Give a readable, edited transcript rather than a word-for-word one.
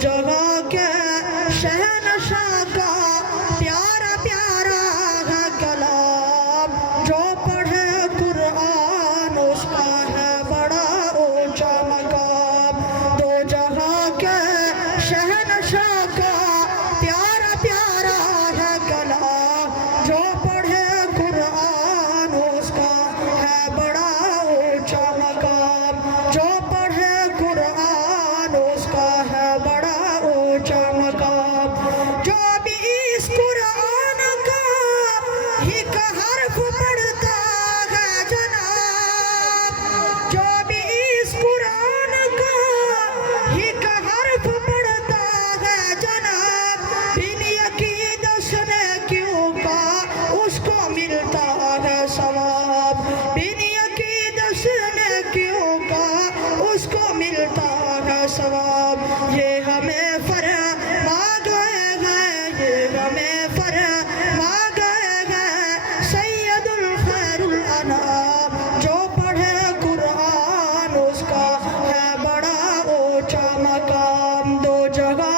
جگہ کے شہنشاہ کا پیارا پیارا ہے کلام، جو پڑھے قرآن اس کا ہے بڑا اونچا مقام۔ دو جہاں کے شہنشاہ کا پیارا پیارا ہے کلام، جو پڑھے قرآن اس کا ہے بڑا اونچا مقام، جو پڑھے قرآن اس کا ہے بڑا اونچا مقام۔ جو بھی اس قرآن کا ایک حرف پڑھتا ہے جناب، جو بھی اس قرآن کا ایک حرف پڑھتا ہے جناب، بن عقیدت سے نیکیوں کا اس کو ملتا ہے ثواب، بن عقیدت سے نیکیوں کا اس کو ملتا ہے ثواب۔ یہ ہمیں فرما گئے ہیں، یہ ہمیں فرما گئے ہیں سید الخیر الانام، جو پڑھے قرآن اس کا ہے بڑا اونچا مقام۔ دو جگہ